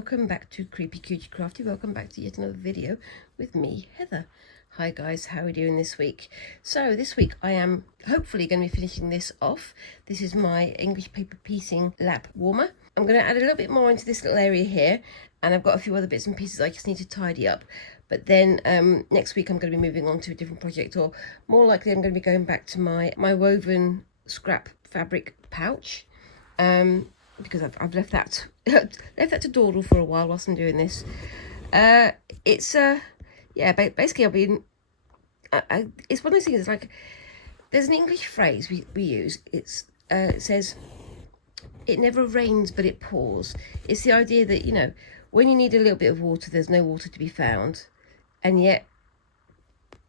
welcome back to Creepy Cutie Crafty. Welcome back to yet another video with me, Heather. Hi guys, how are we doing this week? So this week I am hopefully going to be finishing this off. This is my English paper piecing lap warmer. I'm going to add a little bit more into this little area here, and I've got a few other bits and pieces I just need to tidy up. But then next week I'm going to be moving on to a different project, or more likely I'm going to be going back to my woven scrap fabric pouch. Because I've left that to dawdle for a while whilst I'm doing this. Basically I've been it's one of those things. It's like there's an English phrase we use. It says it never rains but it pours. It's the idea that, you know, when you need a little bit of water, there's no water to be found, and yet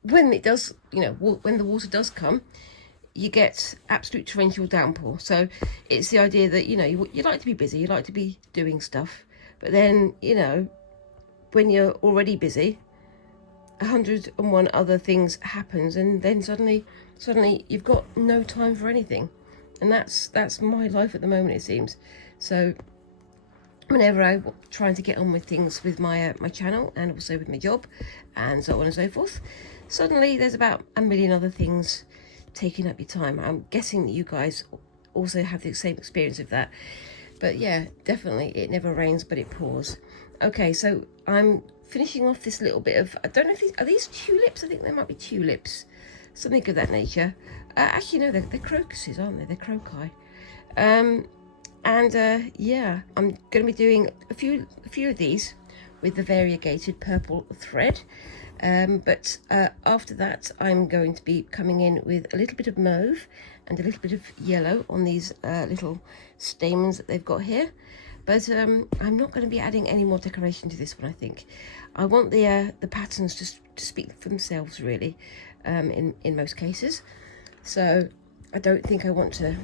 when it does, you know, when the water does come, you get absolute torrential downpour. So it's the idea that, you know, you like to be busy, you like to be doing stuff, but then, you know, when you're already busy, 101 other things happens, and then suddenly you've got no time for anything. And that's my life at the moment, it seems. So whenever I'm trying to get on with things with my channel, and also with my job and so on and so forth, suddenly there's about a million other things taking up your time. I'm guessing that you guys also have the same experience of that. But yeah, definitely it never rains but it pours. Okay, so I'm finishing off this little bit of, I don't know if these tulips? I think they might be tulips, something of that nature. Actually no, they're crocuses, aren't they? They're croci. Yeah, I'm going to be doing a few of these with the variegated purple thread. But after that I'm going to be coming in with a little bit of mauve and a little bit of yellow on these little stamens that they've got here. But I'm not going to be adding any more decoration to this one. I think I want the patterns to speak for themselves, really, in most cases. So I don't think I want to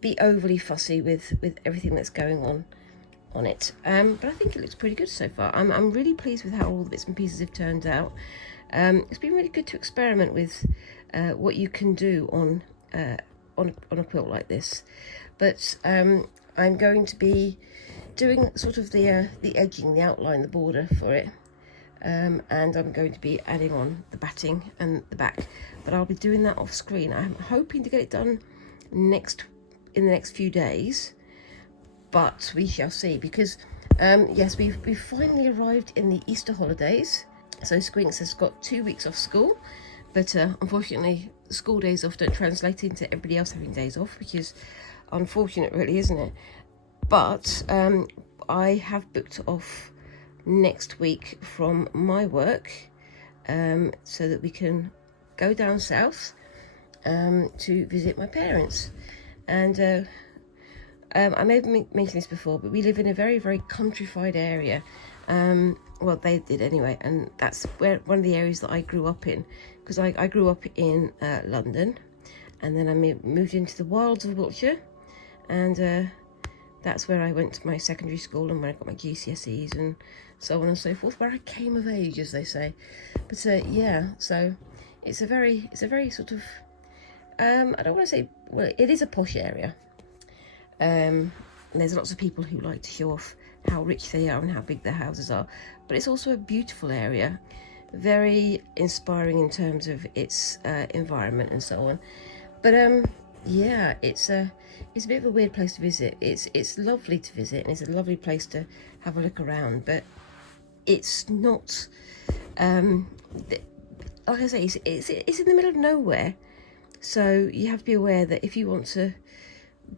be overly fussy with everything that's going on it, but I think it looks pretty good so far. I'm really pleased with how all the bits and pieces have turned out. It's been really good to experiment with what you can do on a quilt like this. But I'm going to be doing sort of the edging, the outline, the border for it, and I'm going to be adding on the batting and the back. But I'll be doing that off screen. I'm hoping to get it done in the next few days. But we shall see, because yes, we've finally arrived in the Easter holidays. So Squinks has got 2 weeks off school, but unfortunately the school days off don't translate into everybody else having days off, which is unfortunate, really, isn't it? But I have booked off next week from my work, so that we can go down south to visit my parents. And I may have mentioned this before, but we live in a very, very countrified area. Well, they did anyway, and that's one of the areas that I grew up in, because I grew up in London, and then I moved into the wilds of Wiltshire, and that's where I went to my secondary school and where I got my GCSEs and so on and so forth, where I came of age, as they say. But yeah, so it's a very sort of I don't want to say, well, it is a posh area. There's lots of people who like to show off how rich they are and how big their houses are, but it's also a beautiful area, very inspiring in terms of its environment and so on. But yeah, it's a bit of a weird place to visit. It's lovely to visit, and it's a lovely place to have a look around, but it's not like I say, it's in the middle of nowhere. So you have to be aware that if you want to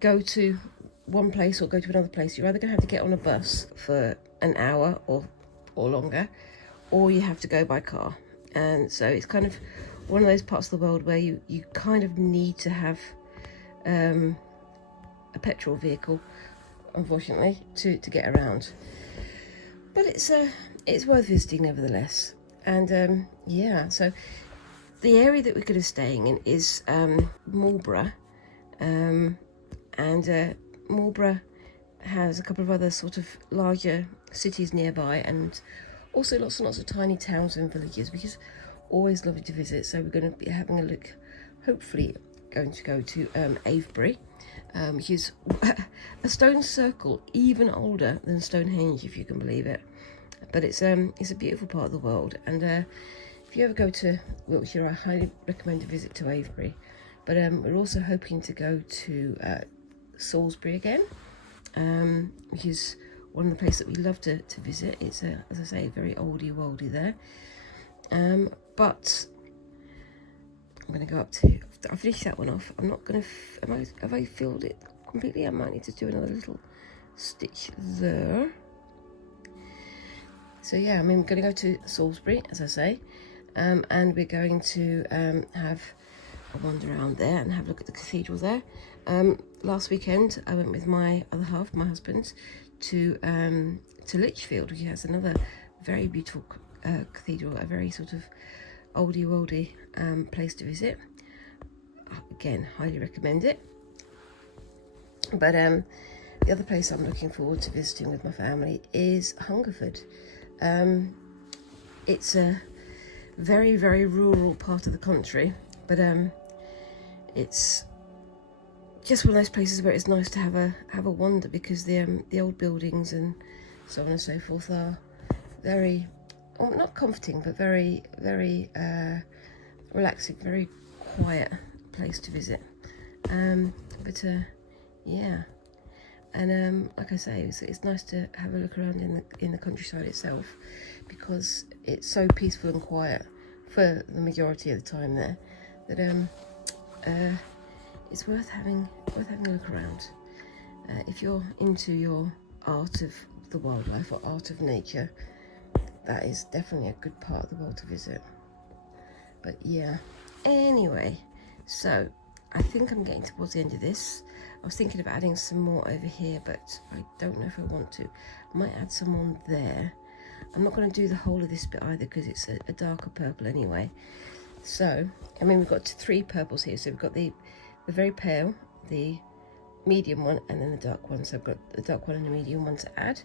go to one place or go to another place, you're either going to have to get on a bus for an hour or longer, or you have to go by car. And so it's kind of one of those parts of the world where you kind of need to have a petrol vehicle, unfortunately, to get around. But it's worth visiting nevertheless. And yeah, so the area that we're going to be staying in is Marlborough, and Marlborough has a couple of other sort of larger cities nearby, and also lots and lots of tiny towns and villages, which is always lovely to visit. So we're going to be having a look, hopefully, going to go to Avebury, which is a stone circle even older than Stonehenge, if you can believe it. But it's a beautiful part of the world, and if you ever go to Wiltshire, I highly recommend a visit to Avebury. But we're also hoping to go to Salisbury again, which is one of the places that we love to visit. It's, as I say, very oldie worldy there. But I'm going to go up to, I finished that one off. I'm not going to, have I filled it completely? I might need to do another little stitch there. So yeah, I mean, we're going to go to Salisbury, as I say, and we're going to have a wander around there and have a look at the cathedral there. Last weekend, I went with my other half, my husband, to Lichfield, which has another very beautiful cathedral, a very sort of oldie worldy place to visit. Again, highly recommend it. But the other place I'm looking forward to visiting with my family is Hungerford. It's a very, very rural part of the country, but it's just one of those places where it's nice to have a wander, because the old buildings and so on and so forth are very, well, not comforting, but very, very relaxing, very quiet place to visit. Yeah, and like I say, it's nice to have a look around in the countryside itself, because it's so peaceful and quiet for the majority of the time there, that it's worth having a look around. If you're into your art of the wildlife or art of nature, that is definitely a good part of the world to visit. But yeah, anyway, so I think I'm getting towards the end of this. I was thinking of adding some more over here, but I don't know if I want to. I might add some on there. I'm not going to do the whole of this bit either, because it's a darker purple anyway. So, I mean, we've got 3 purples here. So we've got the very pale, the medium one, and then the dark one. So I've got the dark one and the medium one to add.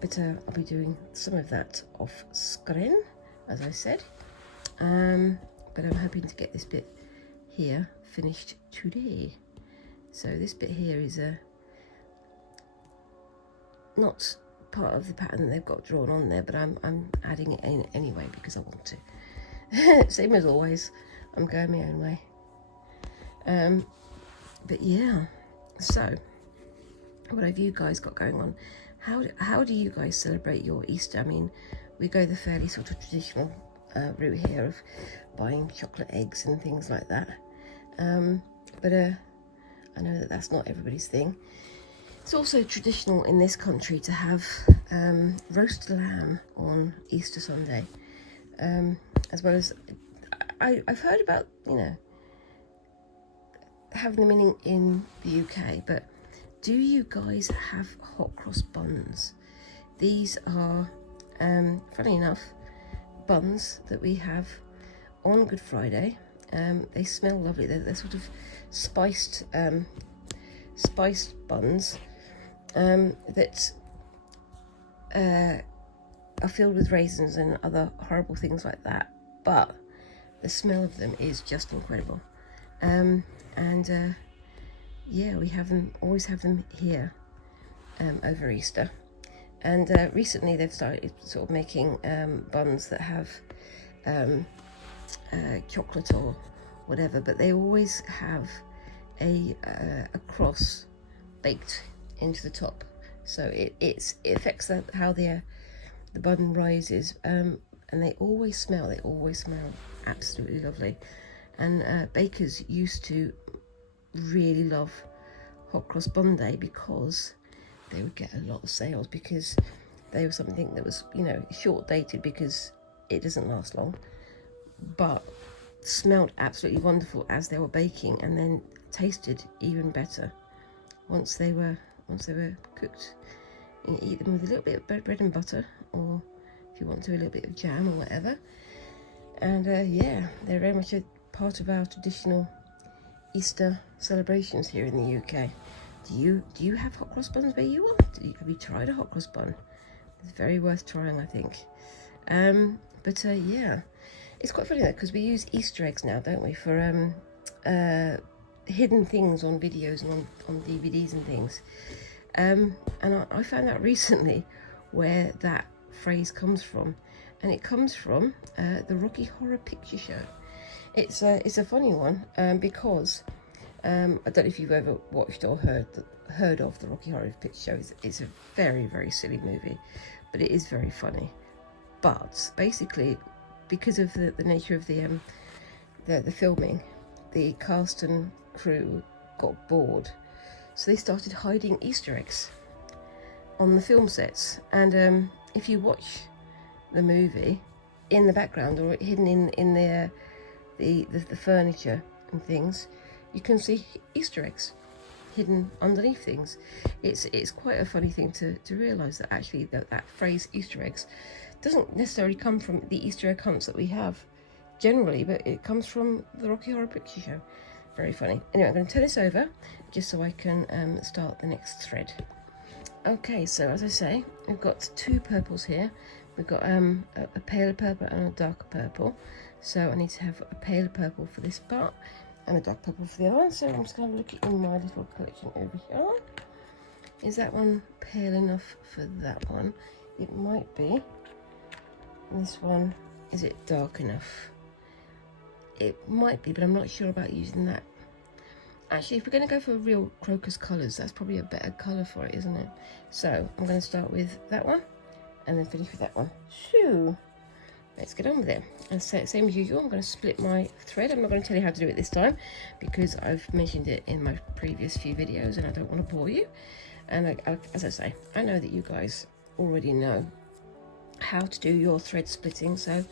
But I'll be doing some of that off screen, as I said. But I'm hoping to get this bit here finished today. So this bit here is not part of the pattern that they've got drawn on there, but I'm adding it in anyway because I want to. Same as always, I'm going my own way. But yeah, so what have you guys got going on? How do you guys celebrate your Easter? I mean, we go the fairly sort of traditional route here of buying chocolate eggs and things like that. But I know that that's not everybody's thing. It's also traditional in this country to have roast lamb on Easter Sunday, as well as I've heard about, having them in the UK, but do you guys have hot cross buns? These are, funny enough, buns that we have on Good Friday. They smell lovely. They're sort of spiced buns that are filled with raisins and other horrible things like that. But the smell of them is just incredible. Yeah, we always have them here over Easter. And recently they've started sort of making buns that have chocolate or whatever, but they always have a cross baked into the top, so it affects how the bun rises, and they always smell absolutely lovely. And bakers used to really love hot cross bun day because they would get a lot of sales, because they were something that was short dated because it doesn't last long, but smelled absolutely wonderful as they were baking, and then tasted even better once they were cooked. You eat them with a little bit of bread and butter, or if you want to, a little bit of jam or whatever. And yeah, they're very much a part of our traditional Easter celebrations here in the UK. Do you have hot cross buns where you are? Have you tried a hot cross bun? It's very worth trying, I think. Yeah, it's quite funny though, because we use Easter eggs now, don't we, for hidden things on videos and on DVDs and things. And I found out recently where that phrase comes from, and it comes from the Rocky Horror Picture Show. It's a funny one because I don't know if you've ever watched or heard of the Rocky Horror Picture Show. It's a very, very silly movie, but it is very funny. But basically, because of the nature of the filming, the cast and crew got bored, so they started hiding Easter eggs on the film sets. And if you watch the movie, in the background or hidden in the furniture and things, you can see Easter eggs hidden underneath things. It's quite a funny thing to realise that actually that phrase Easter eggs doesn't necessarily come from the Easter egg hunts that we have generally, but it comes from the Rocky Horror Picture Show. Very funny. Anyway, I'm going to turn this over just so I can start the next thread. Okay, so as I say, we've got two purples here. We've got a paler purple and a darker purple. So I need to have a paler purple for this part and a dark purple for the other one. So I'm just going to look in my little collection over here. Is that one pale enough for that one? It might be. This one, is it dark enough? It might be, but I'm not sure about using that. Actually, if we're going to go for real crocus colours, that's probably a better colour for it, isn't it? So I'm going to start with that one and then finish with that one. Shoo! Let's get on with it. And same as usual, I'm going to split my thread. I'm not going to tell you how to do it this time because I've mentioned it in my previous few videos and I don't want to bore you. And as I say, I know that you guys already know how to do your thread splitting, so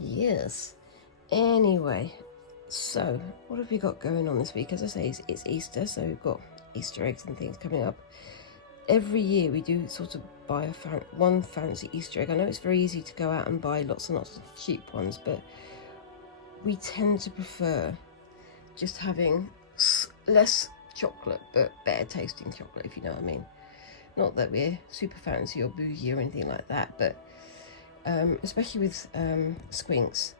yes. Anyway, so what have we got going on this week? As I say, it's Easter, so we've got Easter eggs and things coming up. Every year we do sort of buy one fancy Easter egg. I know it's very easy to go out and buy lots and lots of cheap ones, but we tend to prefer just having less chocolate but better tasting chocolate, if you know what I mean. Not that we're super fancy or bougie or anything like that, but especially with squinks,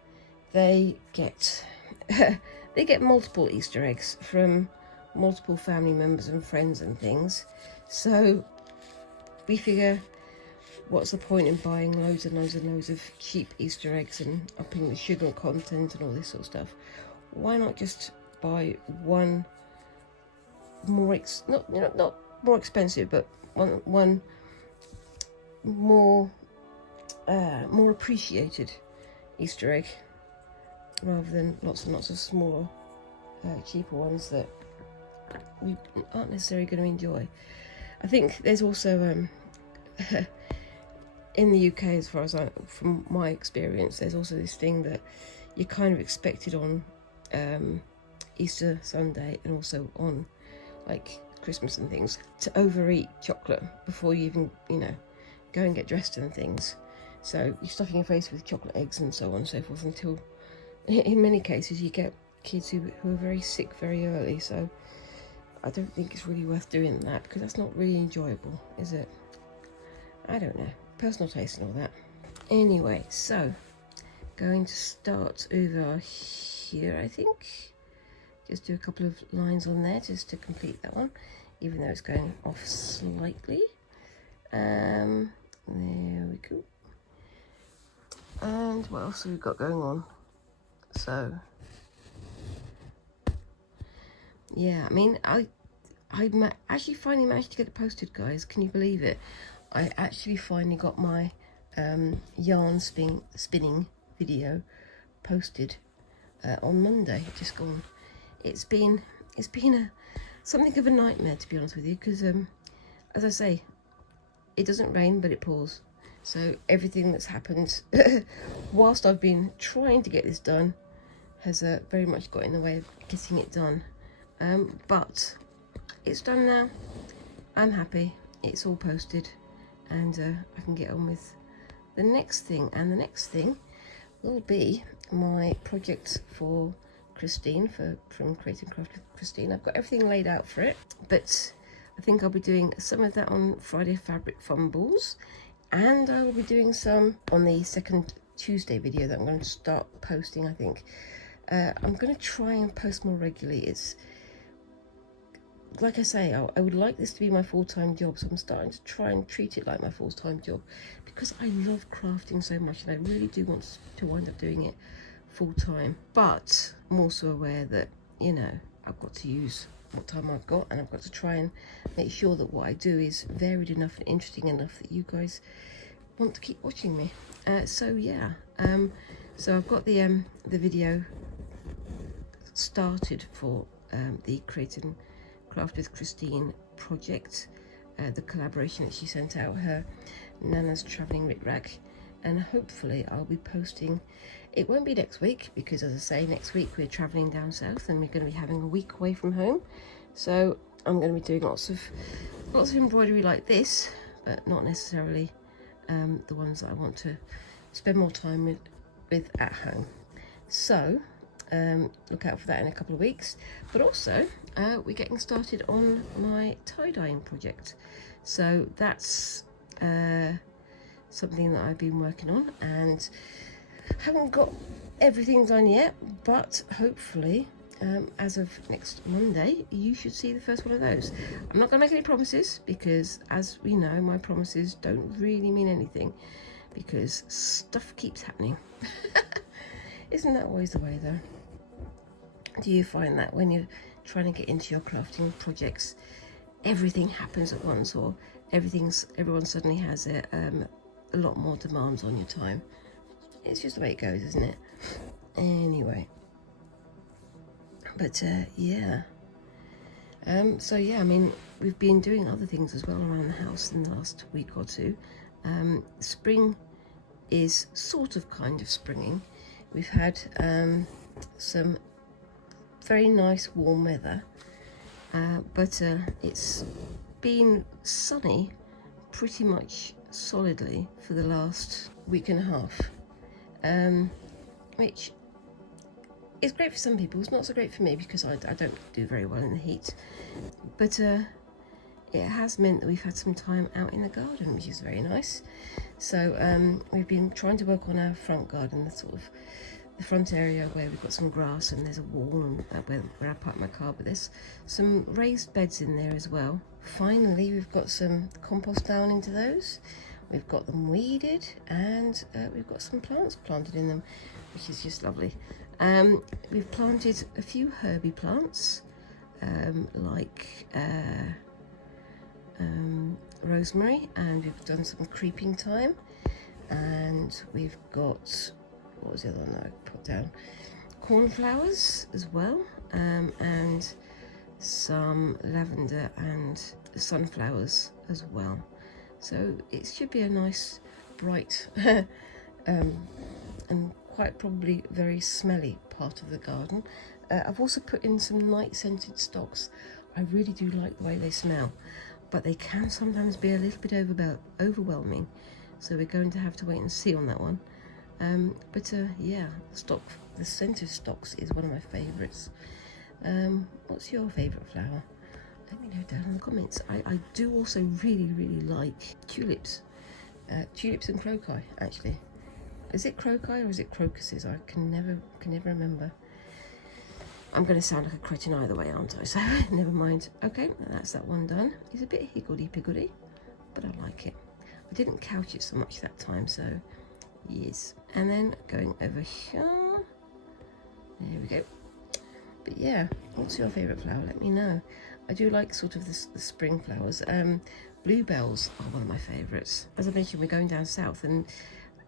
they get they get multiple Easter eggs from multiple family members and friends and things. So we figure, what's the point in buying loads and loads and loads of cheap Easter eggs and upping the sugar content and all this sort of stuff? Why not just buy one more not more expensive, but one more appreciated Easter egg, rather than lots and lots of smaller, cheaper ones that we aren't necessarily going to enjoy. I think there's also in the UK, as far as from my experience, there's also this thing that you're kind of expected on Easter Sunday and also on like Christmas and things to overeat chocolate before you even, go and get dressed and things. So you're stuffing your face with chocolate eggs and so on and so forth until, in many cases, you get kids who are very sick very early. So I don't think it's really worth doing that because that's not really enjoyable, is it? I don't know. Personal taste and all that. Anyway, so going to start over here, I think. Just do a couple of lines on there just to complete that one, even though it's going off slightly. There we go. And what else have we got going on? So yeah, I mean, I actually finally managed to get it posted, guys. Can you believe it? I actually finally got my yarn spinning video posted on Monday, just gone. It's been something of a nightmare, to be honest with you, because as I say, it doesn't rain but it pours. So everything that's happened whilst I've been trying to get this done has very much got in the way of getting it done. But it's done now. I'm happy. It's all posted, and I can get on with the next thing. And the next thing will be my project for Christine from Creating Craft with Christine. I've got everything laid out for it, but I think I'll be doing some of that on Friday Fabric Fumbles, and I will be doing some on the second Tuesday video that I'm going to start posting. I think I'm going to try and post more regularly. like I say, I would like this to be my full-time job, so I'm starting to try and treat it like my full-time job, because I love crafting so much, and I really do want to wind up doing it full-time. But I'm also aware that, you know, I've got to use what time I've got, and I've got to try and make sure that what I do is varied enough and interesting enough that you guys want to keep watching me. So yeah, so I've got the video started for the Create and Craft with Christine project, the collaboration that she sent out, her Nana's Travelling Rick Rack, and hopefully I'll be posting. It won't be next week because, as I say, next week we're travelling down south and we're going to be having a week away from home, so I'm going to be doing lots of embroidery like this, but not necessarily the ones that I want to spend more time with at home. So look out for that in a couple of weeks. But also we're getting started on my tie-dyeing project, so that's something that I've been working on, and haven't got everything done yet, but hopefully as of next Monday you should see the first one of those. I'm not going to make any promises, because as we know, my promises don't really mean anything, because stuff keeps happening. Isn't that always the way though? Do you find that when you're trying to get into your crafting projects, everything happens at once, or everyone suddenly has a lot more demands on your time? It's just the way it goes, isn't it? Anyway, but yeah, so yeah, I mean, we've been doing other things as well around the house in the last week or two. Spring is sort of kind of springing. We've had some very nice warm weather, but it's been sunny pretty much solidly for the last week and a half, which is great for some people. It's not so great for me because I don't do very well in the heat, but it has meant that we've had some time out in the garden, which is very nice. So we've been trying to work on our front garden, the sort of the front area where we've got some grass and there's a wall, and where I park my car, but there's some raised beds in there as well. Finally, we've got some compost down into those. We've got them weeded, and we've got some plants planted in them, which is just lovely. We've planted a few herby plants, like rosemary, and we've done some creeping thyme, and we've got, what was the other one that I put down? Cornflowers as well, and some lavender and sunflowers as well. So it should be a nice, bright, and quite probably very smelly part of the garden. I've also put in some night scented stocks. I really do like the way they smell, but they can sometimes be a little bit overwhelming. So we're going to have to wait and see on that one. But yeah, the scented stocks is one of my favourites. What's your favourite flower? Let me know down in the comments. I do also really like tulips. Tulips and croci, actually. Is it croci or is it crocuses? I can never remember. I'm going to sound like a cretin either way, aren't I? So never mind. Okay, that's that one done. It's a bit higgledy-piggledy, but I like it. I didn't couch it so much that time, so yes. And then going over here. There we go. But yeah, what's your favourite flower? Let me know. I do like sort of the spring flowers. Bluebells are one of my favourites. As I mentioned, we're going down south, and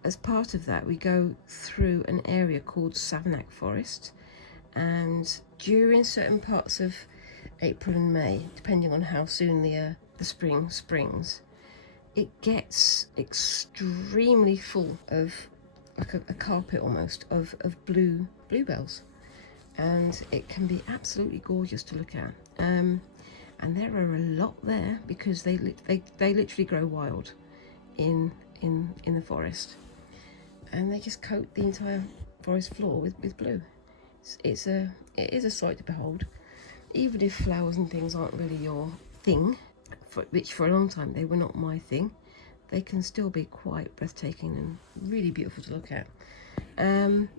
as part of that we go through an area called Savanac Forest, and during certain parts of April and May, depending on how soon the spring springs, it gets extremely full of, like a carpet almost, of bluebells, and it can be absolutely gorgeous to look at. And there are a lot there because they literally grow wild in the forest, and they just coat the entire forest floor with blue. It is a sight to behold, even if flowers and things aren't really your thing, which for a long time they were not my thing. They can still be quite breathtaking and really beautiful to look at.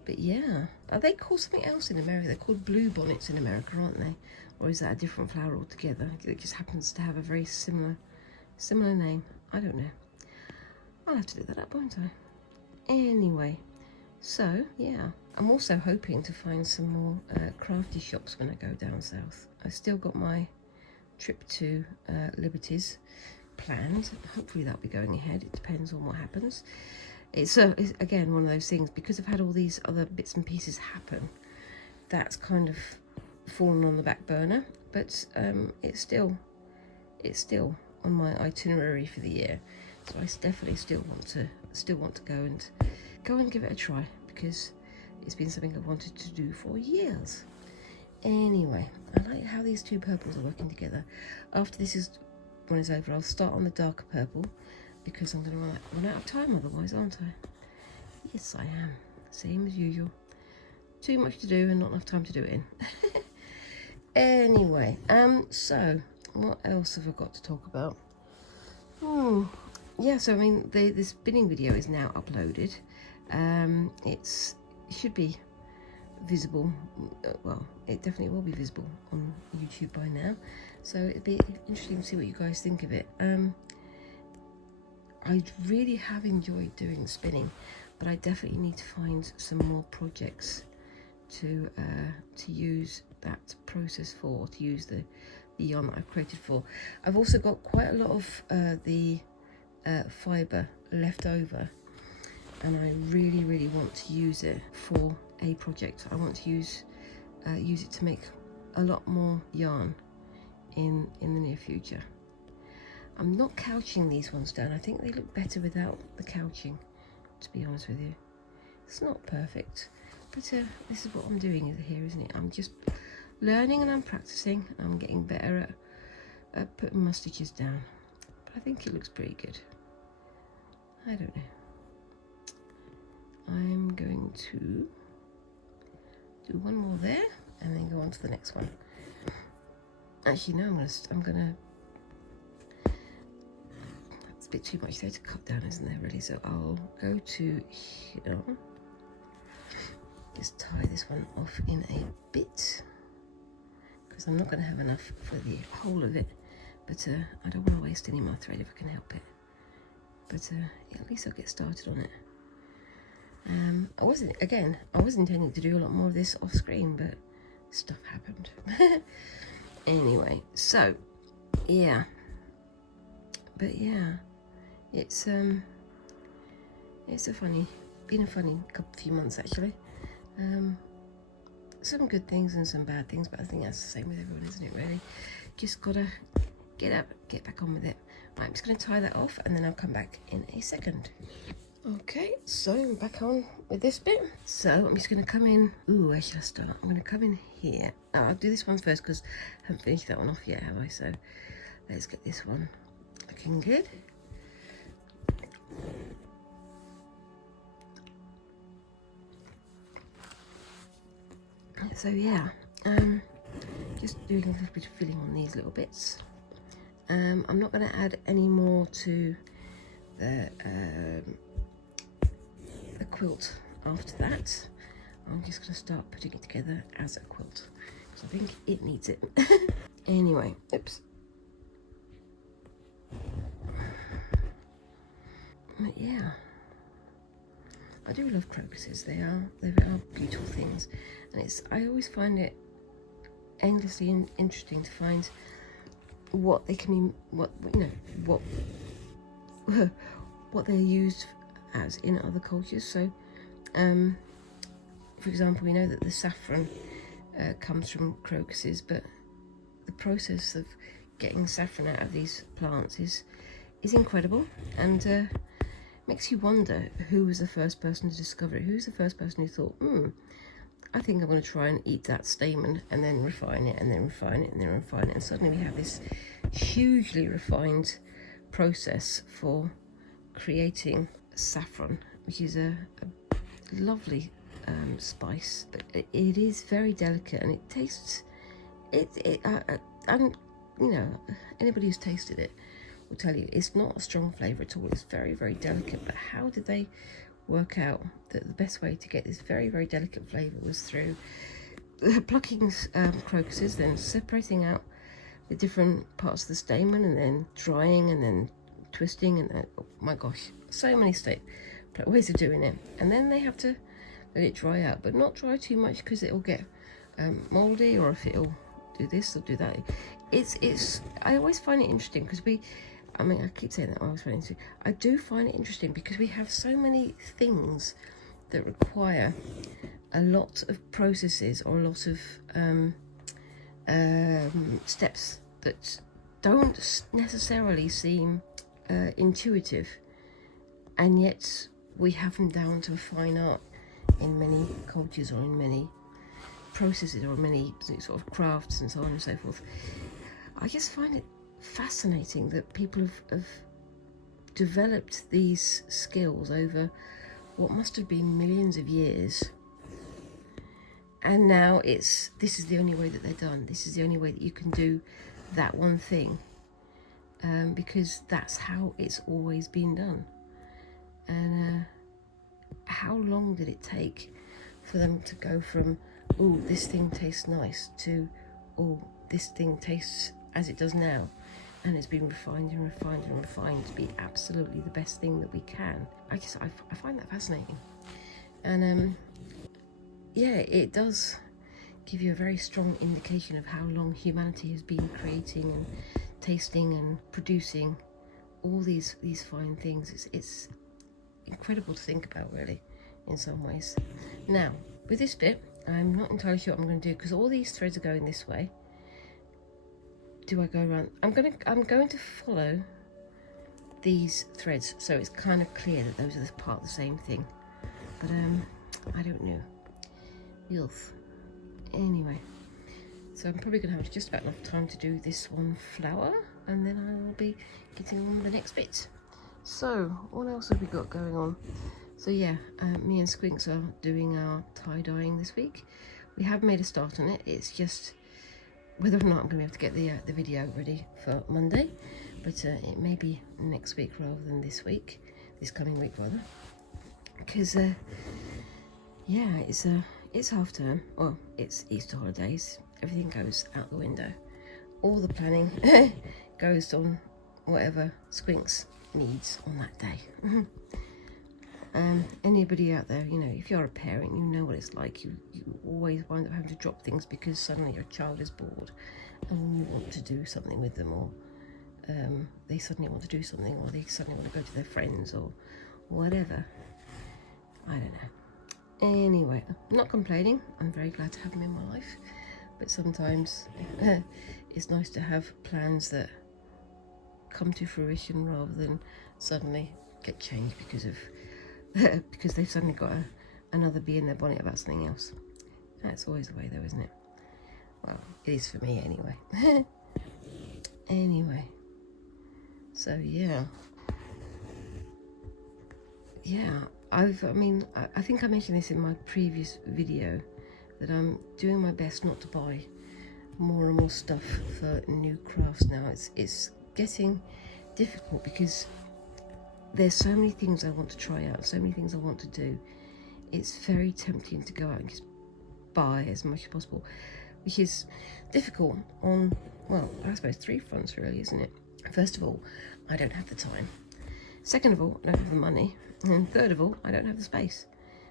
But yeah, are they called something else in America? They're called blue bonnets in America, aren't they? Or is that a different flower altogether? It just happens to have a very similar name. I don't know. I'll have to look that up, won't I? Anyway, so yeah, I'm also hoping to find some more crafty shops when I go down south. I've still got my trip to Liberties planned. Hopefully that'll be going ahead. It depends on what happens. It's again one of those things, because I've had all these other bits and pieces happen, that's kind of fallen on the back burner, but it's still on my itinerary for the year, so I definitely still want to go and give it a try, because it's been something I've wanted to do for years. Anyway, I like how these two purples are working together. After this one is over, I'll start on the darker purple, because I'm going to run out of time otherwise, aren't I? Yes, I am. Same as usual. Too much to do and not enough time to do it in. Anyway, so what else have I got to talk about? Yeah, so I mean, the spinning video is now uploaded. It should be visible. Well, it definitely will be visible on YouTube by now. So it'd be interesting to see what you guys think of it. I really have enjoyed doing spinning, but I definitely need to find some more projects to use that process for, to use the yarn that I've created for. I've also got quite a lot of the fibre left over, and I really want to use it for a project. I want to use it to make a lot more yarn in the near future. I'm not couching these ones down. I think they look better without the couching, to be honest with you. It's not perfect, but this is what I'm doing here, isn't it? I'm just learning and I'm practicing. I'm getting better at putting my stitches down, but I think it looks pretty good. I don't know. I'm going to do one more there and then go on to the next one. Actually, no, I'm gonna. That's a bit too much there to cut down, isn't there, really? So I'll go to here. Just tie this one off in a bit, because I'm not going to have enough for the whole of it, but I don't want to waste any more thread if I can help it. But yeah, at least I'll get started on it. I was intending to do a lot more of this off screen, but stuff happened. Anyway, so yeah, but yeah, it's been a funny few months actually. Some good things and some bad things, but I think that's the same with everyone, isn't it, really? Just gotta get up, get back on with it. Right, I'm just gonna tie that off and then I'll come back in a second. Okay, so I'm back on with this bit. So I'm just gonna come in. Ooh, where should I start? I'm gonna come in here. Oh, I'll do this one first because I haven't finished that one off yet, have I? So let's get this one looking good. So yeah, just doing a little bit of filling on these little bits. I'm not going to add any more to the quilt after that. I'm just going to start putting it together as a quilt, because I think it needs it. Anyway, oops. But yeah, I do love crocuses. They are beautiful things, and I always find it endlessly interesting to find what they can mean, what they're used as in other cultures. So for example, we know that the saffron comes from crocuses, but the process of getting saffron out of these plants is incredible, and makes you wonder who was the first person to discover it. Who's the first person who thought, I think I'm going to try and eat that stamen and then refine it and then refine it and then refine it, and suddenly we have this hugely refined process for creating saffron, which is a lovely spice, but it is very delicate, and it tastes anybody who's tasted it will tell you it's not a strong flavour at all. It's very, very delicate. But how did they work out that the best way to get this very, very delicate flavour was through plucking crocuses, then separating out the different parts of the stamen, and then drying, and then twisting, and then, oh my gosh, so many ways of doing it. And then they have to let it dry out, but not dry too much because it'll get mouldy, or if it'll do this or do that. I always find it interesting because I keep saying that, I always find it interesting. I do find it interesting because we have so many things that require a lot of processes, or a lot of steps that don't necessarily seem intuitive, and yet we have them down to a fine art in many cultures, or in many processes, or many sort of crafts and so on and so forth. I just find it fascinating that people have developed these skills over what must have been millions of years, and now this is the only way that they're done. This is the only way that you can do that one thing, because that's how it's always been done. And how long did it take for them to go from, oh, this thing tastes nice, to, oh, this thing tastes as it does now, and it's been refined and refined and refined to be absolutely the best thing that we can. I find that fascinating. And yeah, it does give you a very strong indication of how long humanity has been creating and tasting and producing all these fine things. It's incredible to think about, really, in some ways. Now, with this bit, I'm not entirely sure what I'm going to do, because all these threads are going this way. Do I go around? I'm going to follow these threads, so it's kind of clear that those are part of the same thing. But I don't know. Filth. Anyway, so I'm probably going to have just about enough time to do this one flower, and then I will be getting on the next bit. So, what else have we got going on? So yeah, me and Squinks are doing our tie-dyeing this week. We have made a start on it. It's just whether or not I'm going to be able to get the video ready for Monday, but it may be next week rather than this coming week rather, because yeah, it's half term, or it's Easter holidays. Everything goes out the window. All the planning goes on whatever Squinks needs on that day. Anybody out there, if you're a parent, you know what it's like. You always wind up having to drop things because suddenly your child is bored and you want to do something with them, or they suddenly want to do something, or they suddenly want to go to their friends, or whatever. I don't know. Anyway, I'm not complaining. I'm very glad to have them in my life, but sometimes it's nice to have plans that come to fruition rather than suddenly get changed because they've suddenly got another bee in their bonnet about something else. That's always the way though, isn't it? Well, it is for me anyway. Anyway, so yeah, I think I mentioned this in my previous video, that I'm doing my best not to buy more and more stuff for new crafts now. It's getting difficult because there's so many things I want to try out, so many things I want to do. It's very tempting to go out and just buy as much as possible, which is difficult on, well, I suppose 3 fronts really, isn't it? First of all, I don't have the time. Second of all, I don't have the money. And third of all, I don't have the space.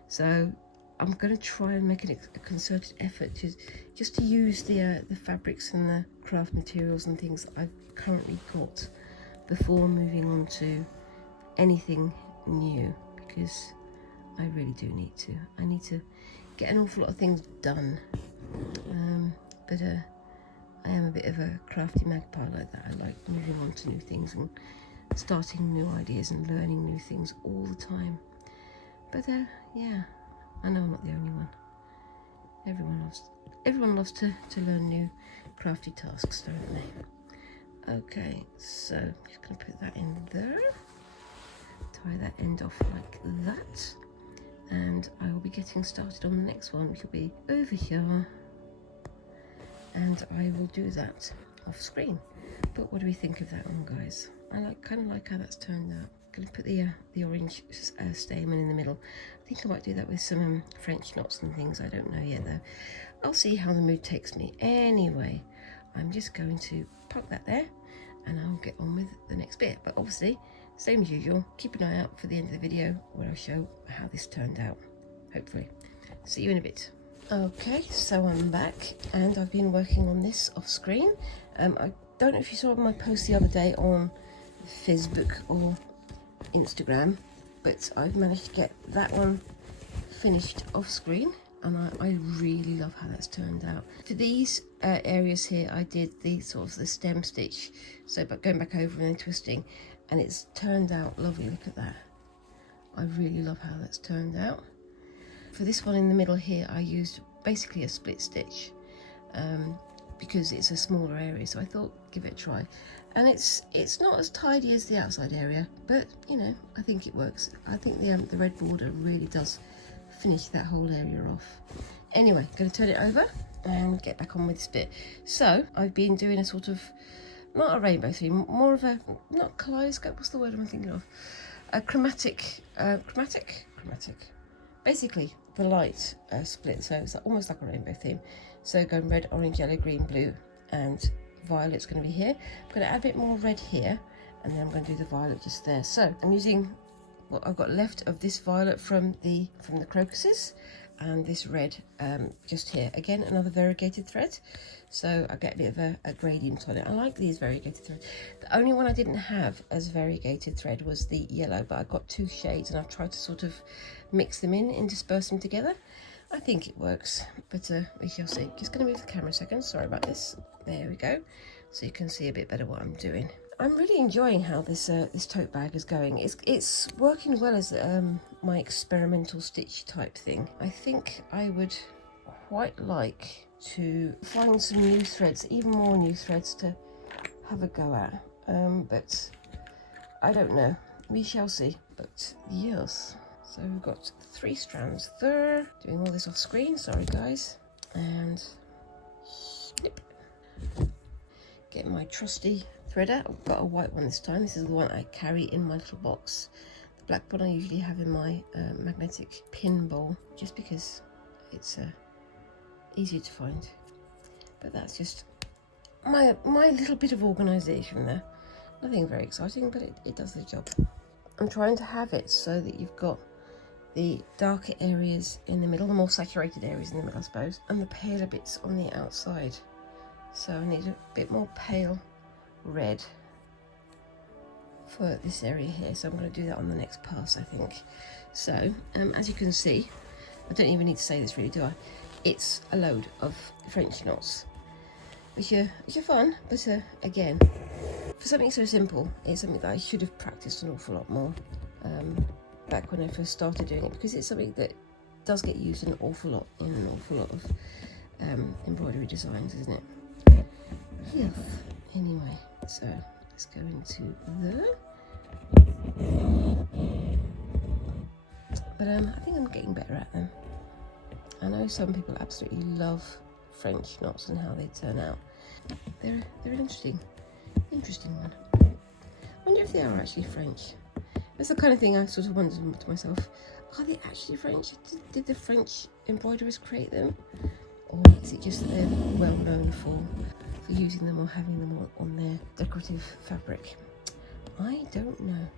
So I'm going to try and make a concerted effort just to use the fabrics and the craft materials and things that I've currently got before moving on to anything new, because I really do need to. I need to get an awful lot of things done. But I am a bit of a crafty magpie like that. I like moving on to new things and starting new ideas and learning new things all the time. But yeah, I know I'm not the only one. Everyone loves to learn new crafty tasks, don't they? Okay, so I'm just going to put that in there, tie that end off like that, and I will be getting started on the next one, which will be over here, and I will do that off screen. But what do we think of that one, guys? I kind of like how that's turned out. I'm gonna put the orange stamen in the middle. I think I might do that with some French knots and things. I don't know yet though. I'll see how the mood takes me. Anyway, I'm just going to park that there and I'll get on with the next bit. But obviously, same as usual, keep an eye out for the end of the video where I'll show how this turned out, hopefully. See you in a bit. Okay, so I'm back and I've been working on this off screen. I don't know if you saw my post the other day on Facebook or Instagram, but I've managed to get that one finished off screen, and I really love how that's turned out. For these areas here, I did the sort of the stem stitch, so but going back over and then twisting, and it's turned out lovely. Look at that. I really love how that's turned out. For this one in the middle here, I used basically a split stitch because it's a smaller area, so I thought give it a try. And it's not as tidy as the outside area, but you know, I think it works. I think the red border really does finish that whole area off. Anyway, going to turn it over and get back on with this bit. So I've been doing a sort of, not a rainbow theme, more of a, not kaleidoscope, what's the word I'm thinking of? A chromatic, basically the light split, so it's almost like a rainbow theme. So going red, orange, yellow, green, blue, and violet's going to be here. I'm going to add a bit more red here, and then I'm going to do the violet just there. So I'm using what I've got left of this violet from the crocuses, and this red just here. Again, another variegated thread, so I get a bit of a gradient on it. I like these variegated threads. The only one I didn't have as variegated thread was the yellow, but I got two shades and I've tried to sort of mix them in and disperse them together. I think it works, but we shall see. Just going to move the camera a second, sorry about this. There we go, so you can see a bit better what I'm doing. I'm really enjoying how this this tote bag is going. It's working well as my experimental stitch type thing. I think I would quite like to find some new threads, even more new threads to have a go at, but I don't know. We shall see. But yes, so we've got 3 strands there. Doing all this off screen, sorry guys. And snip. Get my trusty threader. I've got a white one this time. This is the one I carry in my little box. The black one I usually have in my magnetic pin bowl, just because it's easier to find. But that's just my little bit of organisation there. Nothing very exciting, but it does the job. I'm trying to have it so that you've got the darker areas in the middle, the more saturated areas in the middle, I suppose, and the paler bits on the outside. So I need a bit more pale red for this area here, so I'm going to do that on the next pass, I think. So as you can see, I don't even need to say this really, do I? It's a load of French knots, which are fun, but again, for something so simple, it's something that I should have practiced an awful lot more back when I first started doing it, because it's something that does get used an awful lot in an awful lot of embroidery designs, isn't it? Yeah. Anyway, so let's go into there. But I think I'm getting better at them. I know some people absolutely love French knots and how they turn out. They're interesting one. I wonder if they are actually French. That's the kind of thing I sort of wondered to myself. Are they actually French? Did the French embroiderers create them? Or is it just that they're well known for using them or having them on their decorative fabric? I don't know.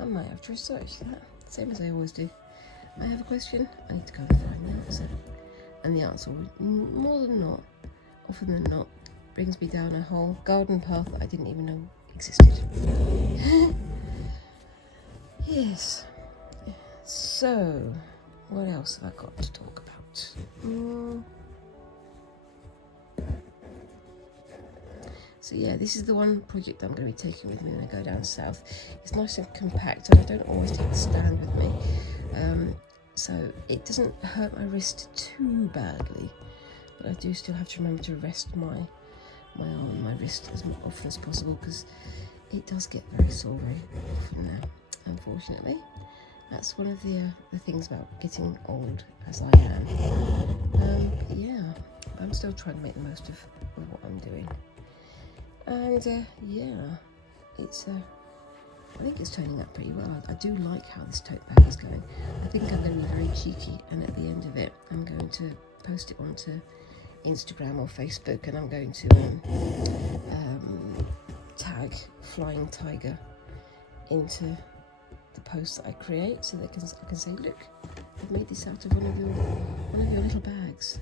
I might have to research that, same as I always do. I have a question, I need to go and find the answer. And the answer, more than not, often than not, brings me down a whole garden path that I didn't even know existed. Yes. So, what else have I got to talk about? So yeah, this is the one project I'm going to be taking with me when I go down south. It's nice and compact, and I don't always take the stand with me, so it doesn't hurt my wrist too badly, but I do still have to remember to rest my arm, my wrist as often as possible, because it does get very sore very often now, unfortunately. That's one of the things about getting old as I am. Yeah, I'm still trying to make the most of what I'm doing. And yeah, I think it's turning out pretty well. I do like how this tote bag is going. I think I'm going to be very cheeky, and at the end of it I'm going to post it onto Instagram or Facebook, and I'm going to tag Flying Tiger into the post that I create, so that I can say, look, I've made this out of one of your little bags,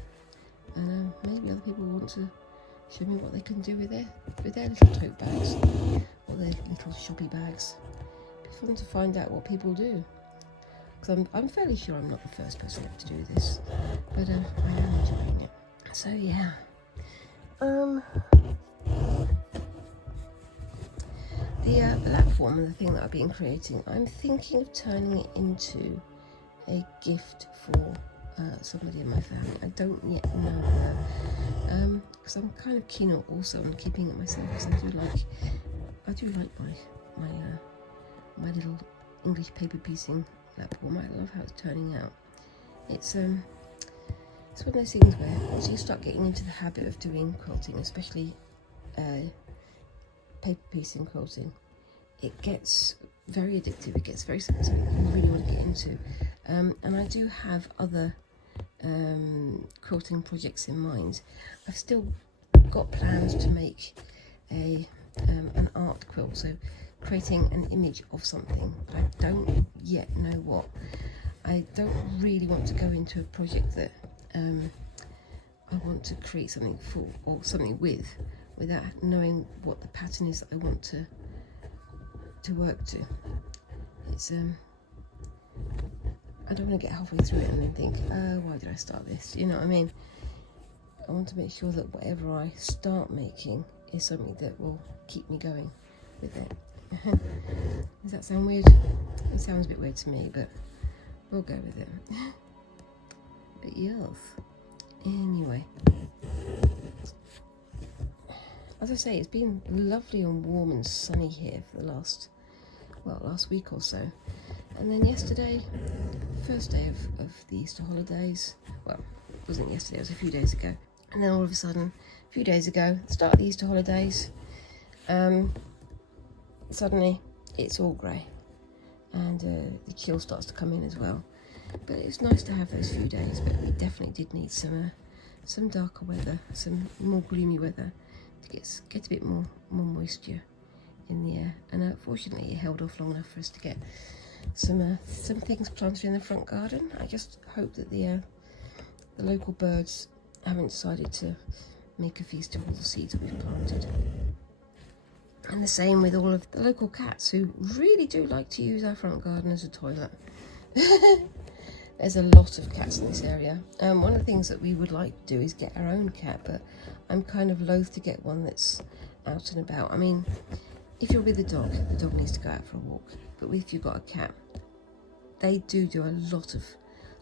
and maybe other people want to show me what they can do with their little tote bags or their little shoppy bags. It's fun to find out what people do, because I'm fairly sure I'm not the first person ever to do this, but I am enjoying it. So yeah, the platform and the thing that I've been creating, I'm thinking of turning it into a gift for somebody in my family. I don't yet know her, because I'm kind of keen also on keeping it myself, because I do like my little English paper piecing platform. I love how it's turning out. It's one of those things where once you start getting into the habit of doing quilting, especially paper piecing quilting, it gets very addictive. It gets very something you really want to get into. And I do have other quilting projects in mind. I've still got plans to make an art quilt, so creating an image of something, but I don't yet know what. I don't really want to go into a project that I want to create something for or something without knowing what the pattern is that I want to work to. It's I don't want to get halfway through it and then think, oh, why did I start this? You know what I mean? I want to make sure that whatever I start making is something that will keep me going with it. Does that sound weird? It sounds a bit weird to me, but we'll go with it. But yes. Anyway. As I say, it's been lovely and warm and sunny here for the last week or so. And then yesterday, first day of the Easter holidays, well, it wasn't yesterday, it was a few days ago. And then all of a sudden, a few days ago, start of the Easter holidays, suddenly it's all grey, and the chill starts to come in as well. But it's nice to have those few days, but we definitely did need some darker weather, some more gloomy weather to get a bit more moisture in the air. And fortunately it held off long enough for us to get some things planted in the front garden. I just hope that the local birds haven't decided to make a feast of all the seeds that we've planted. And the same with all of the local cats, who really do like to use our front garden as a toilet. There's a lot of cats in this area. One of the things that we would like to do is get our own cat, but I'm kind of loath to get one that's out and about. I mean, if you're with the dog needs to go out for a walk. But if you've got a cat, they do a lot of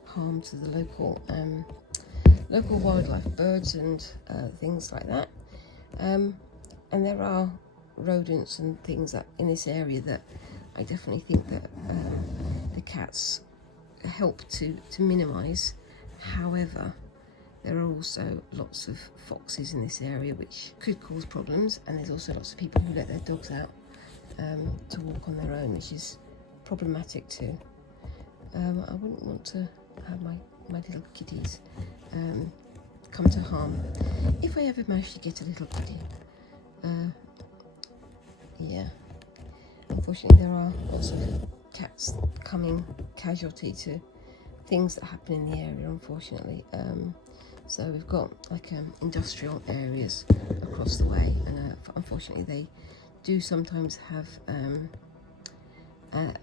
harm to the local wildlife, birds and things like that. And there are rodents and things that in this area that I definitely think that the cats help to minimise. However, there are also lots of foxes in this area which could cause problems, and there's also lots of people who let their dogs out to walk on their own, which is problematic too. I wouldn't want to have my little kitties come to harm if I ever manage to get a little kitty. Yeah, unfortunately there are lots of cats coming casualty to things that happen in the area, unfortunately. So we've got like industrial areas across the way, and unfortunately they do sometimes have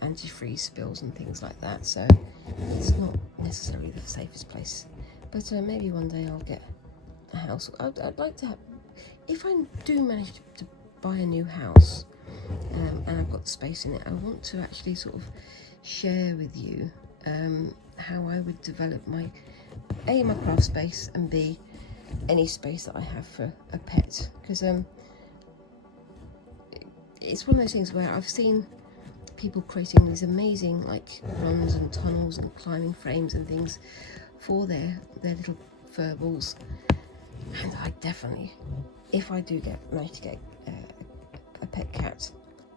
antifreeze spills and things like that, so it's not necessarily the safest place. But maybe one day I'll get a house. I'd like to have, if I do manage to buy a new house and I've got the space in it, I want to actually sort of share with you how I would develop my craft space, and B, any space that I have for a pet, because it's one of those things where I've seen people creating these amazing like runs and tunnels and climbing frames and things for their little fur balls, and I definitely, if I do manage to get a pet cat,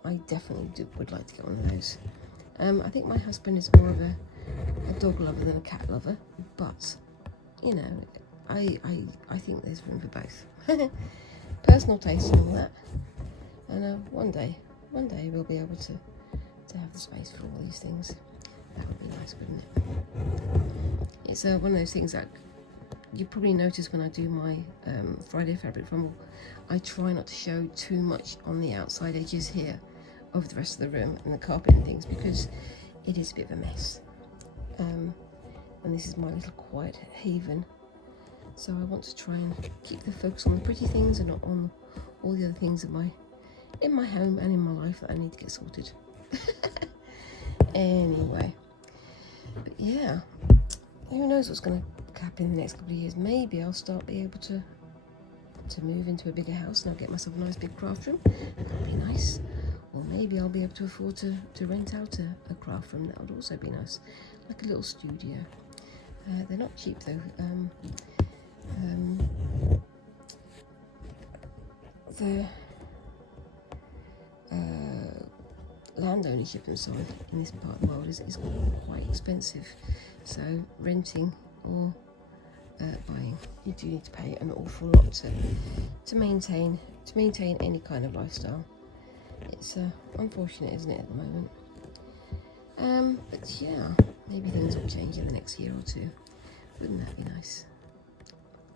I definitely would like to get one of those. I think my husband is more of a dog lover than a cat lover, but you know, I think there's room for both. Personal taste and all that. And one day we'll be able to have the space for all these things. That would be nice, wouldn't it? It's one of those things that you probably notice when I do my Friday Fabric Fumble. I try not to show too much on the outside edges here of the rest of the room and the carpet and things, because it is a bit of a mess. And this is my little quiet haven, so I want to try and keep the focus on the pretty things and not on all the other things in my home and in my life that I need to get sorted. Anyway, but yeah, who knows what's going to happen in the next couple of years. Maybe I'll start being able to move into a bigger house and I'll get myself a nice big craft room. That would be nice. Or maybe I'll be able to afford to rent out a craft room. That would also be nice, like a little studio. They're not cheap though. The land ownership and so on in this part of the world is quite expensive. So renting or buying, you do need to pay an awful lot to maintain any kind of lifestyle. It's unfortunate, isn't it, at the moment? But yeah, maybe things will change in the next year or two. Wouldn't that be nice?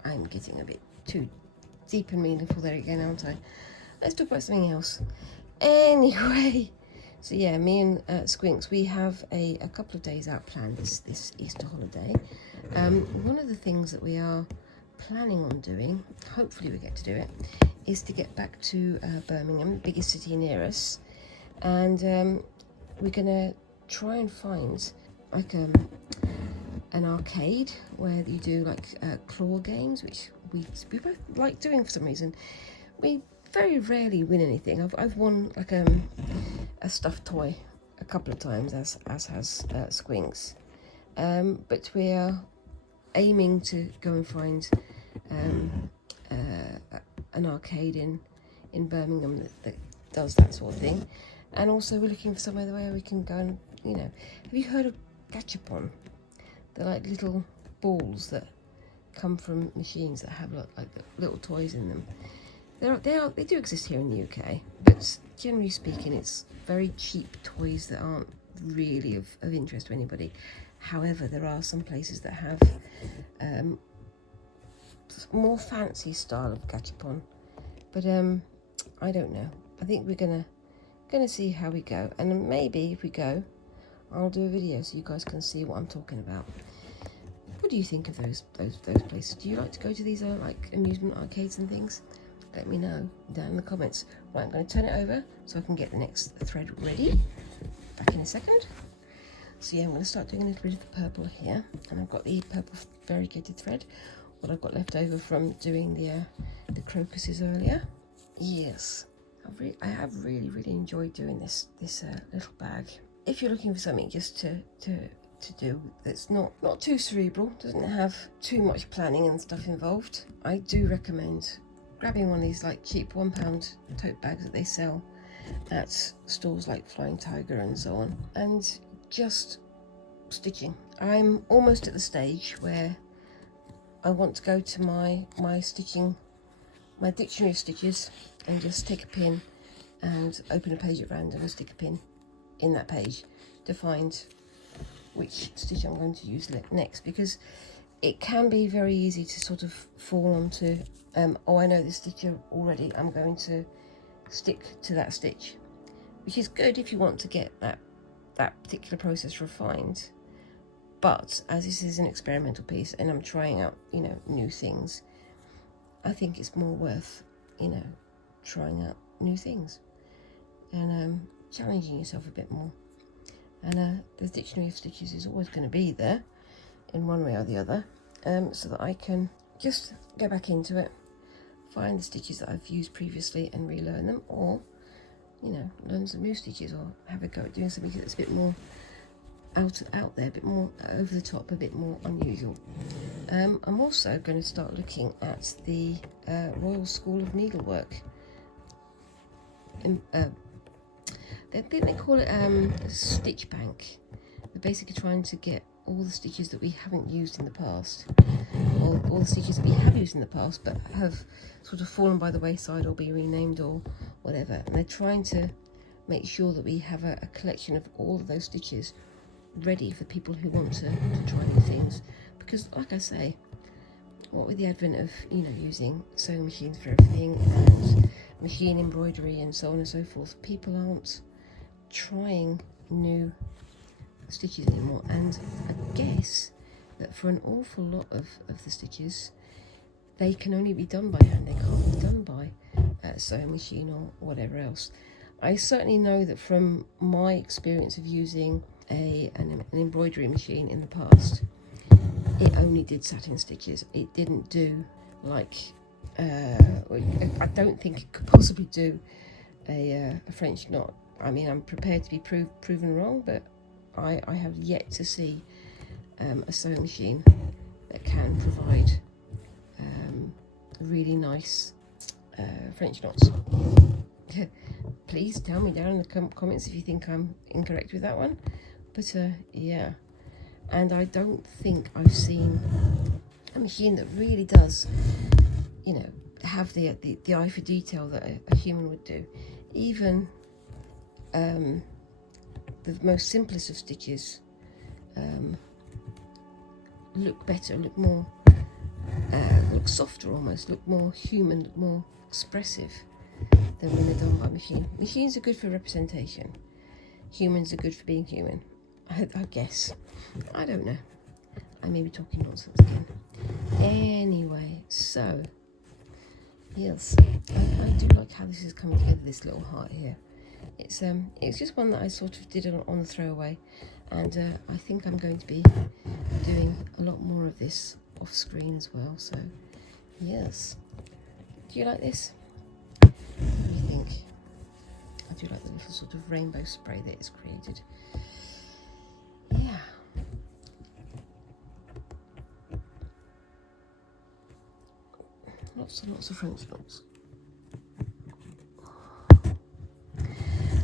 I'm getting a bit too deep and meaningful there again, aren't I? Let's talk about something else. Anyway, so yeah, me and Squinks, we have a couple of days out planned this Easter holiday. One of the things that we are planning on doing, hopefully we get to do it, is to get back to Birmingham, the biggest city near us, and we're gonna try and find like an arcade where you do like claw games, which we both like doing for some reason. We very rarely win anything. I've won like a stuffed toy a couple of times, as has Squinks, but we're aiming to go and find an arcade in Birmingham that does that sort of thing. And also we're looking for somewhere where we can go and, you know, have you heard of gachapon? They're like little balls that come from machines that have like little toys in them. They do exist here in the UK, but generally speaking it's very cheap toys that aren't really of interest to anybody. However, there are some places that have more fancy style of gachapon, but I don't know. I think we're gonna see how we go, and maybe if we go, I'll do a video so you guys can see what I'm talking about. What do you think of those places? Do you like to go to these like amusement arcades and things? Let me know down in the comments. Right, I'm going to turn it over so I can get the next thread ready. Back in a second. So yeah, I'm going to start doing a little bit of the purple here, and I've got the purple variegated thread, what I've got left over from doing the crocuses earlier. Yes, I have really enjoyed doing this little bag. If you're looking for something just to do that's not too cerebral, doesn't have too much planning and stuff involved, I do recommend grabbing one of these like cheap £1 tote bags that they sell at stores like Flying Tiger and so on, and just stitching. I'm almost at the stage where I want to go to my stitching, my dictionary of stitches, and just take a pin and open a page at random and stick a pin in that page to find which stitch I'm going to use next, because it can be very easy to sort of fall onto oh, I know this stitch already, I'm going to stick to that stitch, which is good if you want to get that particular process refined. But as this is an experimental piece and I'm trying out, you know, new things, I think it's more worth, you know, trying out new things and challenging yourself a bit more. And the dictionary of stitches is always going to be there in one way or the other, so that I can just go back into it, find the stitches that I've used previously and relearn them, or, you know, learn some new stitches, or have a go at doing something that's a bit more out there, a bit more over the top, a bit more unusual. I'm also going to start looking at the Royal School of Needlework I think they call it a stitch bank. They're basically trying to get all the stitches that we haven't used in the past, or all the stitches that we have used in the past but have sort of fallen by the wayside or be renamed or whatever, and they're trying to make sure that we have a collection of all of those stitches ready for people who want to try new things. Because like I say, what with the advent of, you know, using sewing machines for everything and machine embroidery and so on and so forth, people aren't trying new stitches anymore. And I guess that for an awful lot of the stitches, they can only be done by hand. They can't be done by a sewing machine or whatever else. I certainly know that from my experience of using an embroidery machine in the past, it only did satin stitches. It didn't do like I don't think it could possibly do a French knot. I mean, I'm prepared to be proven wrong, but I have yet to see a sewing machine that can provide really nice French knots. Please tell me down in the comments if you think I'm incorrect with that one. But yeah, and I don't think I've seen a machine that really does, you know, have the eye for detail that a human would do. Even the most simplest of stitches look better, look more, look softer almost, look more human, look more expressive than when they're done by machine. Machines are good for representation. Humans are good for being human. I guess. I don't know. I may be talking nonsense again. Anyway, so yes, I do like how this is coming together. This little heart here. It's just one that I sort of did on the throwaway, and I think I'm going to be doing a lot more of this off screen as well. So yes, do you like this? What do you think? I do like the little sort of rainbow spray that it's created. Yeah. Lots and lots of French knots.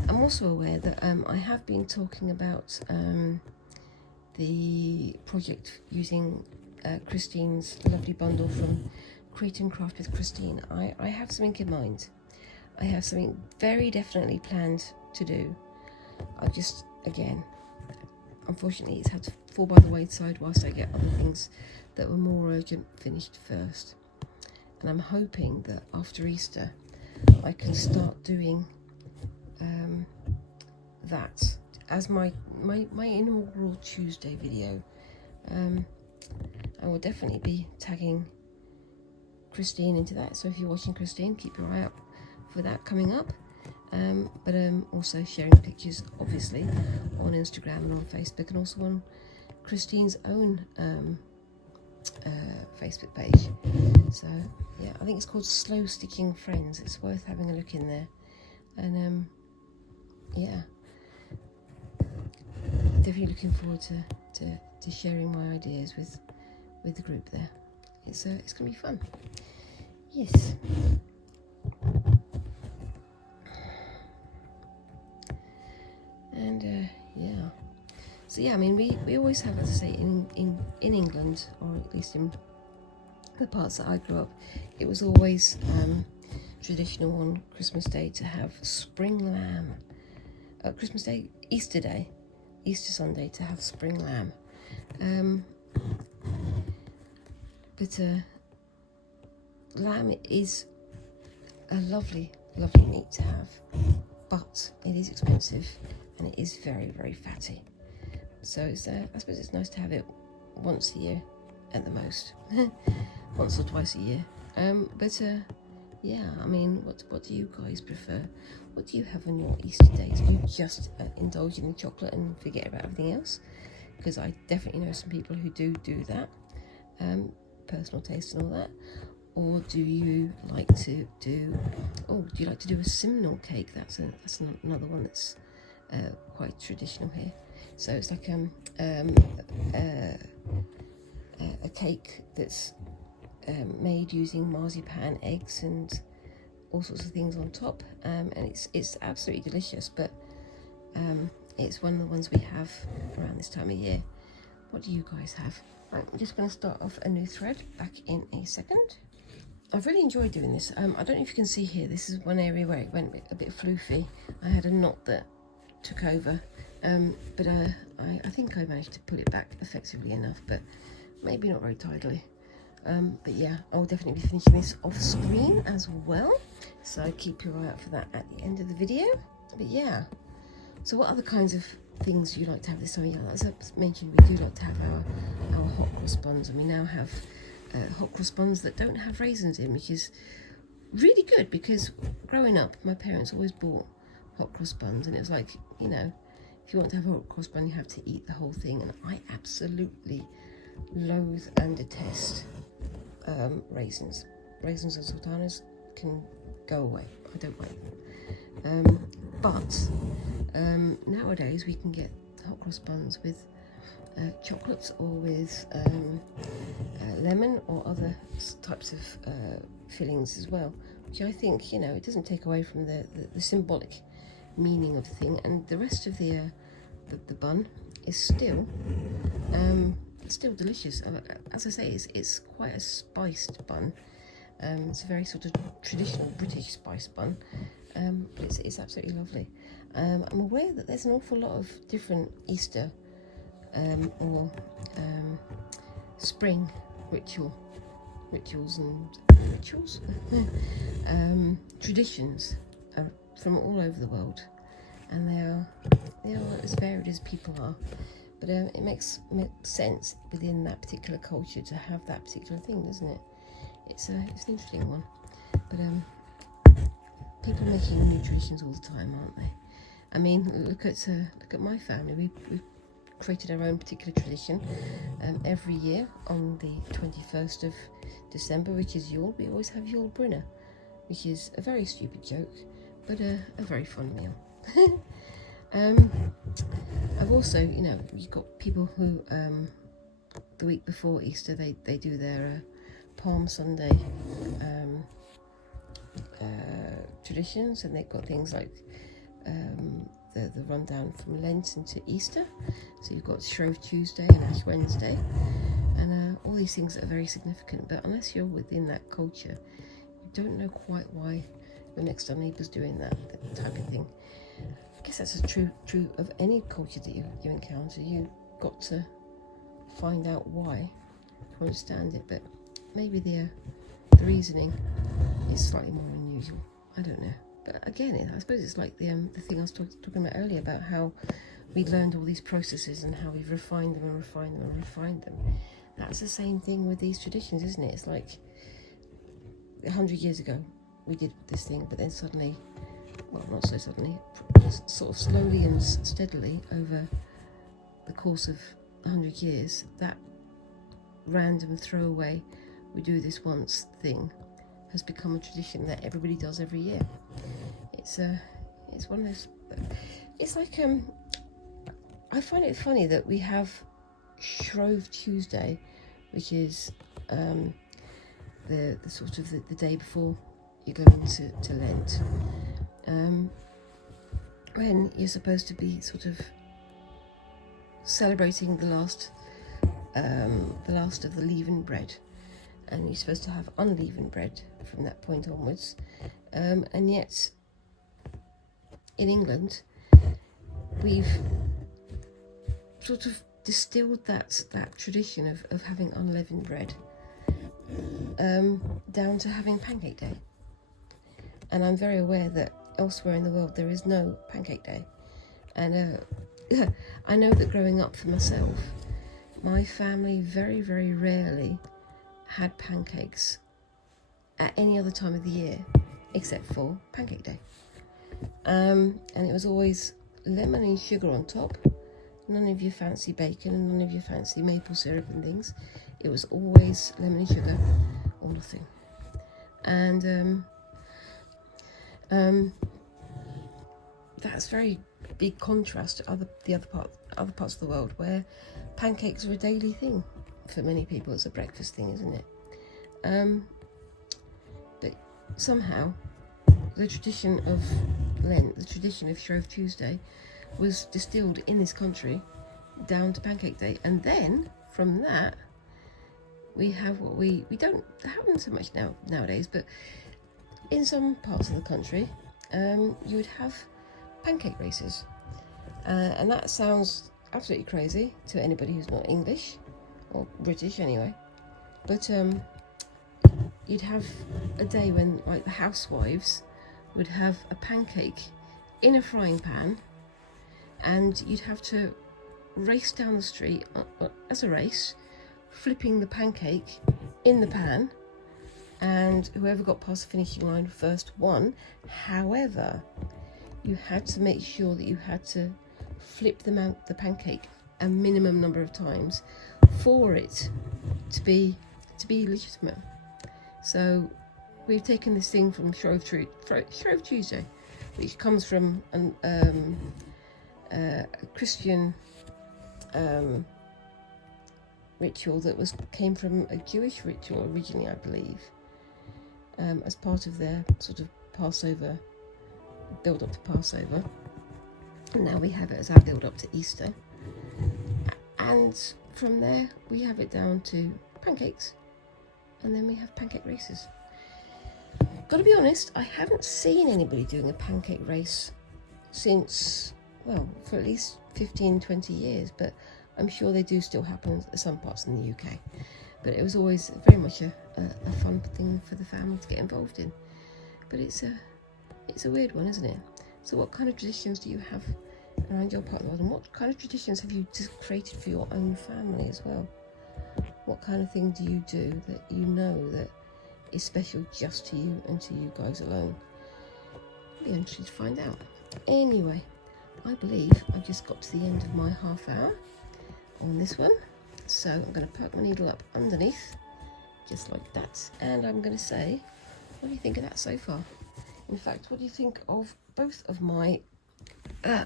I'm also aware that I have been talking about the project using Christine's lovely bundle from Create and Craft with Christine. I have something in mind. I have something very definitely planned to do. I just, again, unfortunately it's had to fall by the wayside whilst I get other things that were more urgent finished first. And I'm hoping that after Easter I can start doing that as my inaugural Tuesday video. I will definitely be tagging Christine into that, so if you're watching Christine, keep your eye out for that coming up. But also sharing pictures obviously on Instagram and on Facebook, and also on Christine's own Facebook page. So yeah, I think it's called Slow Stitching Friends. It's worth having a look in there. And yeah, definitely looking forward to sharing my ideas with the group there. It's gonna be fun. Yes. And yeah, so yeah, I mean, we always have, as I say, in England, or at least in the parts that I grew up, it was always traditional on Christmas Day to have spring lamb. Christmas Day, Easter Day, Easter Sunday to have spring lamb. But lamb is a lovely, lovely meat to have, but it is expensive and it is very, very fatty. So it's, I suppose it's nice to have it once a year at the most, once or twice a year. But yeah, I mean, what do you guys prefer? What do you have on your Easter Day? Do you just indulge in the chocolate and forget about everything else? Because I definitely know some people who do that, personal taste and all that. Or do you like to do? Oh, do you like to do a simnel cake? That's another one that's quite traditional here. So it's like a cake that's made using marzipan, eggs, and all sorts of things on top, and it's absolutely delicious. But It's one of the ones we have around this time of year. What do you guys have? Right, I'm just going to start off a new thread back in a second. I've really enjoyed doing this. I don't know if you can see here, this is one area where it went a bit floofy. I had a knot that took over, but I think I managed to pull it back effectively enough, but maybe not very tidily. But yeah, I'll definitely be finishing this off screen as well, so keep your eye out for that at the end of the video. But yeah, so what other kinds of things do you like to have this time of year? As I mentioned, we do like to have our hot cross buns, and we now have hot cross buns that don't have raisins in, which is really good, because growing up my parents always bought hot cross buns, and it was like, you know, if you want to have a hot cross bun you have to eat the whole thing, and I absolutely loathe and detest raisins and sultanas. Can go away, I don't like them. But nowadays we can get hot cross buns with chocolates, or with lemon or other types of fillings as well, which I think, you know, it doesn't take away from the symbolic meaning of the thing, and the rest of the bun is still delicious. As I say, it's quite a spiced bun. It's a very sort of traditional British spice bun, but it's absolutely lovely. I'm aware that there's an awful lot of different Easter or spring rituals traditions from all over the world, and they are as varied as people are. But it makes sense within that particular culture to have that particular thing, doesn't it? It's an interesting one. But people are making new traditions all the time, aren't they? I mean, look at my family. We've created our own particular tradition. Every year on the 21st of December, which is Yule, we always have Yule Brinner, which is a very stupid joke, but a very fun meal. I've also, you know, you've got people who the week before Easter they do their Palm Sunday traditions, and they've got things like the rundown from Lent into Easter. So you've got Shrove Tuesday and Ash Wednesday, and all these things are very significant, but unless you're within that culture, you don't know quite why your next door neighbour's doing that type of thing. I guess that's true of any culture that you encounter. You've got to find out why to understand it, but maybe the reasoning is slightly more unusual. I don't know. But again, I suppose it's like the thing I was talking about earlier, about how we learned all these processes and how we've refined them and refined them and refined them. That's the same thing with these traditions, isn't it? It's like 100 years ago we did this thing, but then suddenly, well, not so suddenly, sort of slowly and steadily over the course of 100 years, that random throwaway, we do this once thing has become a tradition that everybody does every year. It's one of those, it's like, I find it funny that we have Shrove Tuesday, which is the sort of the day before you go into Lent, when you're supposed to be sort of celebrating the last of the leavened bread, and you're supposed to have unleavened bread from that point onwards, and yet in England we've sort of distilled that tradition of having unleavened bread down to having Pancake Day. And I'm very aware that elsewhere in the world there is no Pancake Day, and I know that growing up for myself, my family very, very rarely had pancakes at any other time of the year except for Pancake Day, and it was always lemon and sugar on top, none of your fancy bacon and none of your fancy maple syrup and things. It was always lemon and sugar or nothing. And that's very big contrast to other parts of the world, where pancakes are a daily thing. For many people it's a breakfast thing, isn't it? But somehow the tradition of Lent, the tradition of Shrove Tuesday, was distilled in this country down to Pancake Day, and then from that we have what we don't happen so much nowadays, but in some parts of the country you would have pancake races, and that sounds absolutely crazy to anybody who's not English or British anyway, but you'd have a day when, like, the housewives would have a pancake in a frying pan, and you'd have to race down the street as a race, flipping the pancake in the pan, and whoever got past the finishing line first won. However, you had to make sure that you had to flip the pancake a minimum number of times for it to be legitimate. So we've taken this thing from Shrove Tuesday, which comes from a Christian ritual that came from a Jewish ritual originally, I believe, as part of their sort of Passover, build up to Passover. And now we have it as our build up to Easter. And from there we have it down to pancakes, and then we have pancake races. Got to be honest, I haven't seen anybody doing a pancake race since, well, for at least 15-20 years, but I'm sure they do still happen at some parts in the UK. But it was always very much a fun thing for the family to get involved in. But it's a weird one, isn't it? So what kind of traditions do you have around your part of the world, and what kind of traditions have you just created for your own family as well? What kind of thing do you do that you know that is special just to you and to you guys alone? I'll be interested to find out. Anyway, I believe I've just got to the end of my half hour on this one, so I'm going to poke my needle up underneath just like that, and I'm going to say, what do you think of that so far? In fact, what do you think of both of my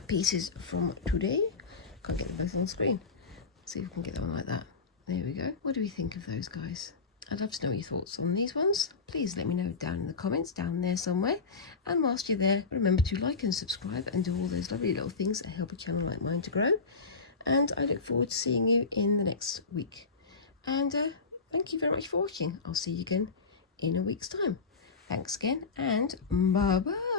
pieces from today? Can't get them both on the screen. Let's see if we can get them like that. There we go. What do we think of those guys? I'd love to know your thoughts on these ones. Please let me know down in the comments, down there somewhere. And whilst you're there, remember to like and subscribe and do all those lovely little things that help a channel like mine to grow. And I look forward to seeing you in the next week. And thank you very much for watching. I'll see you again in a week's time. Thanks again, and bye-bye.